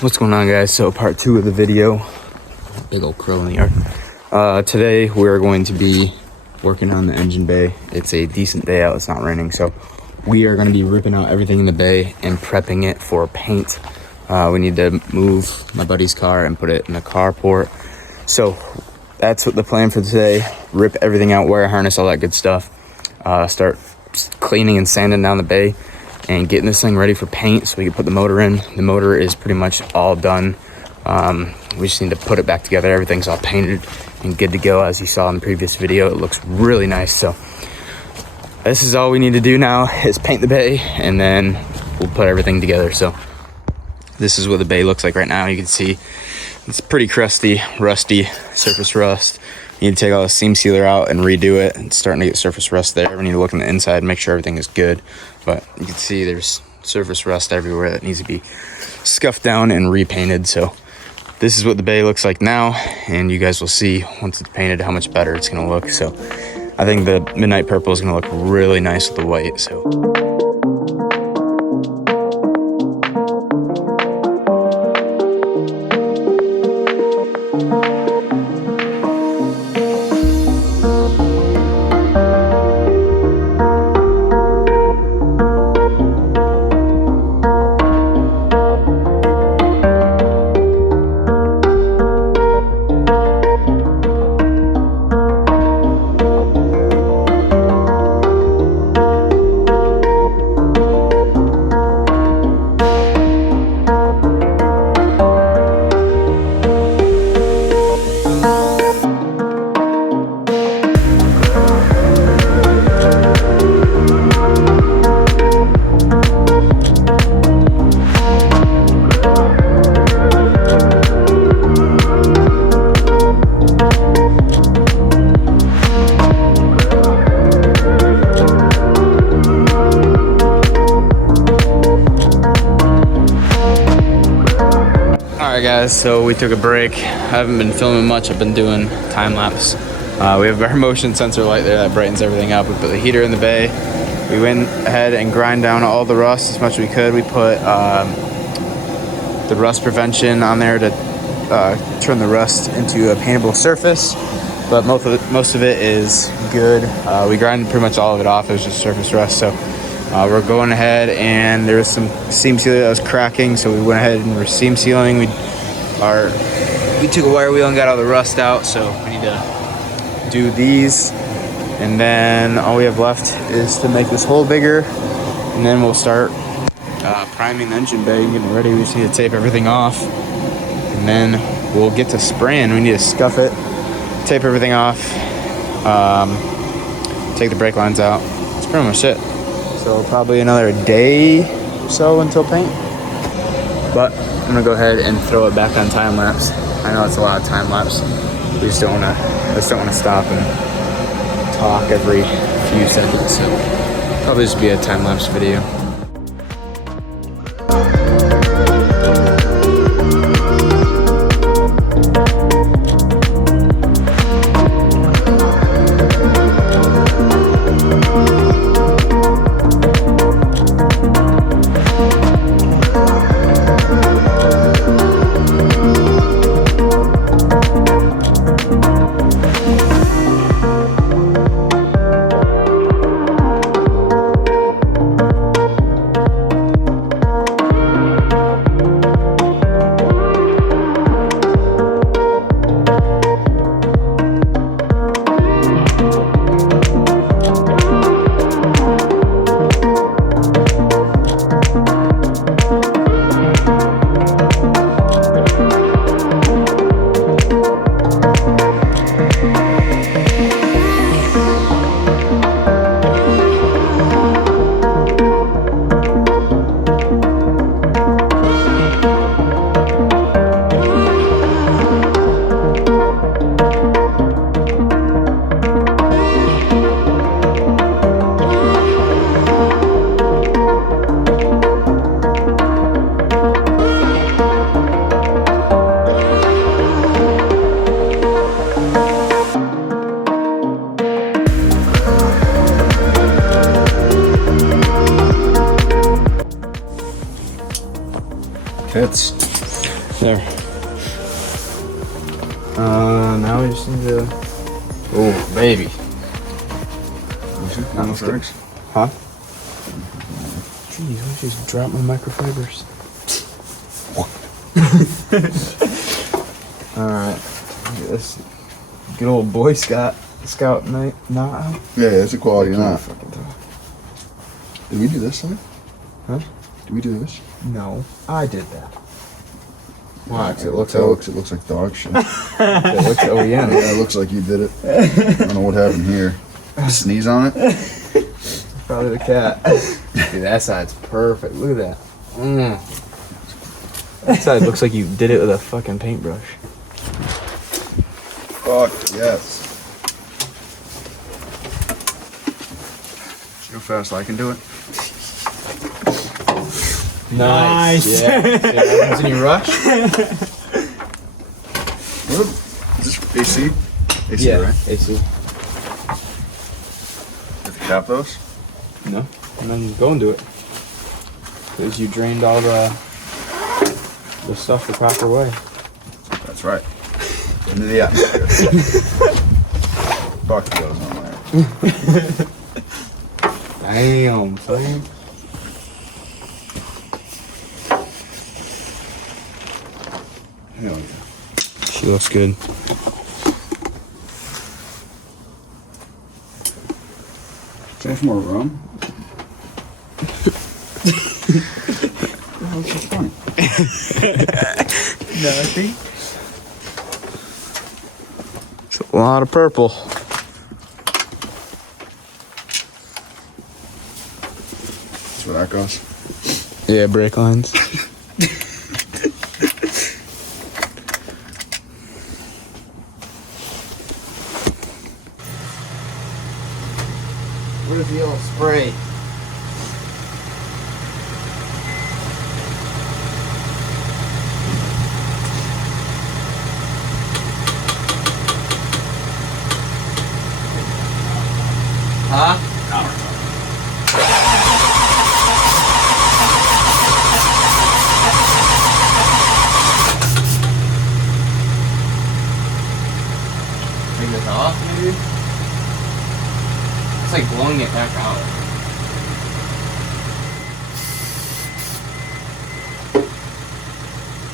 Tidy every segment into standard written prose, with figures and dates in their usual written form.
What's going on, guys? So part 2 of the video. Big old crow in the yard. Today we're going to be working on the engine bay. It's a decent day out, it's not raining, so we are going to be ripping out everything in the bay and prepping it for paint. We need to move my buddy's car and put it in the carport. So that's what the plan for today. Rip everything out, wire harness, all that good stuff. Start cleaning and sanding down the bay and getting this thing ready for paint so we can put the motor in. The motor is pretty much all done. We just need to put it back together. Everything's all painted and good to go. As you saw in the previous video, it looks really nice. So this is all we need to do now is paint the bay, and then we'll put everything together. So this is what the bay looks like right now. You can see it's pretty crusty, rusty, surface rust. You need to take all the seam sealer out and redo it. It's starting to get surface rust there. We need to look on the inside and make sure everything is good. But you can see there's surface rust everywhere that needs to be scuffed down and repainted. So this is what the bay looks like now, and you guys will see once it's painted how much better it's gonna look. So I think the midnight purple is gonna look really nice with the white. So guys, so we took a break. I haven't been filming much. I've been doing time lapse. We have our motion sensor light there that brightens everything up. We put the heater in the bay. We went ahead and grind down all the rust as much as we could. We put the rust prevention on there to turn the rust into a paintable surface, but most of it is good. We grinded pretty much all of it off. It was just surface rust. So we're going ahead, and there was some seam sealer that was cracking, so we went ahead and we're seam sealing. We took a wire wheel and got all the rust out, so we need to do these, and then all we have left is to make this hole bigger, and then we'll start priming the engine bay and getting ready. We just need to tape everything off, and then we'll get to spraying. We need to scuff it, tape everything off, take the brake lines out. That's pretty much it. So probably another day or so until paint. But I'm gonna go ahead and throw it back on time lapse. I know it's a lot of time lapse. We just don't wanna stop and talk every few seconds. So probably just be a time lapse video. fits. There. Now we just need to. Oh, baby. Huh? Jeez, I just dropped my microfibers. Alright. This good old Boy Scout night knot. Yeah, it's a quality knot. Did we do this one? Huh? Did we do this? No, I did that. Watch, it looks like dog shit. It looks OEM. Yeah, it looks like you did it. I don't know what happened here. Sneeze on it? Probably the cat. Dude, that side's perfect. Look at that. That side looks like you did it with a fucking paintbrush. Fuck, yes. See how fast I can do it? Nice. Yeah. Is any rush? What? Is this AC? AC, Yeah, right? AC. Have to cap those? No. And then go and do it. Because you drained all the stuff the proper way. That's right. Into the atmosphere. Fuck the ozone layer. Damn, son. Hell yeah. She looks good. Change more rum. What's the point? Nothing. It's a lot of purple. That's where that goes. Yeah, brake lines. Where's the yellow spray? Huh? Take this off, maybe? It's like blowing it back out.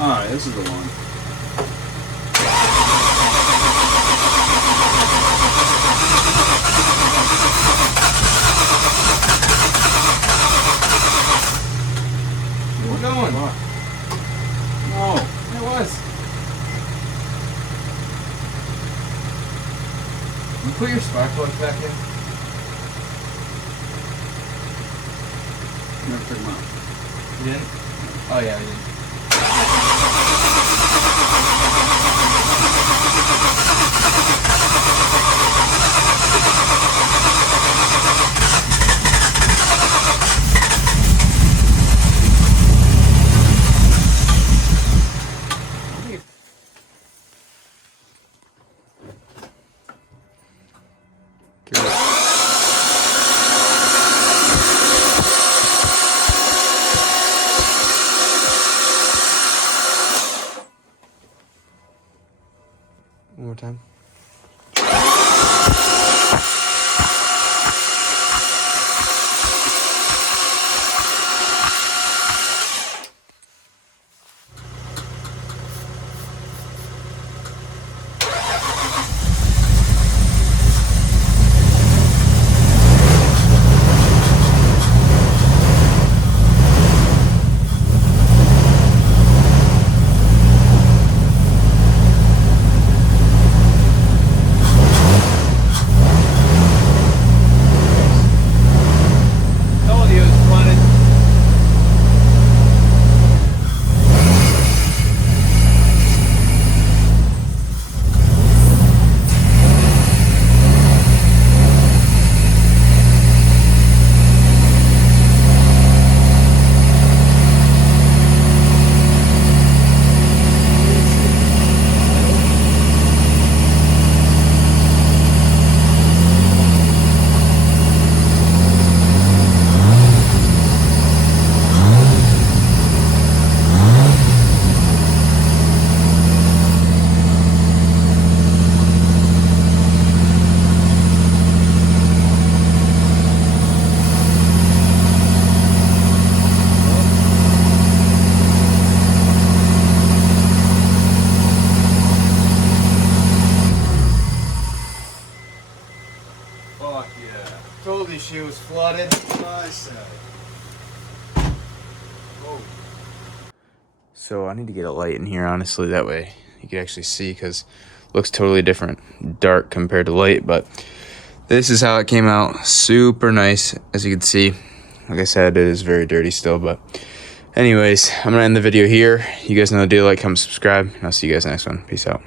Alright, this is the one. We're going. No. It was. You put your spark plugs back in? Never took them out. You didn't? Oh yeah, I did. One more time. she was flooded. So I need to get a light in here, honestly, that way you can actually see, because it looks totally different, dark compared to light. But this is how it came out. Super nice, as you can see. Like I said, it is very dirty still, but anyways, I'm gonna end the video here. You guys know the deal. Like, comment, subscribe, and I'll see you guys next one. Peace out.